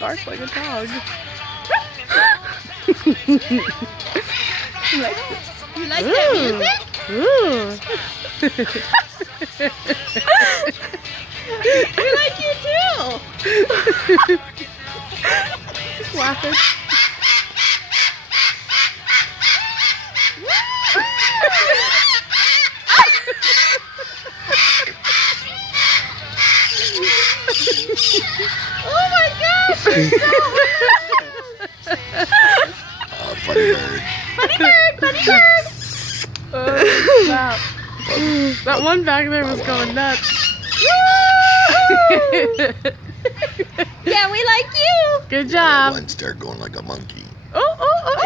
barks like a dog. You like that music? Ooh. We like you too. Just laughing. Oh my gosh, you're so Funny bird. funny bird, funny bird. Wow. That one back there was going nuts. Yeah, we like you. Good That job. one start going like a monkey.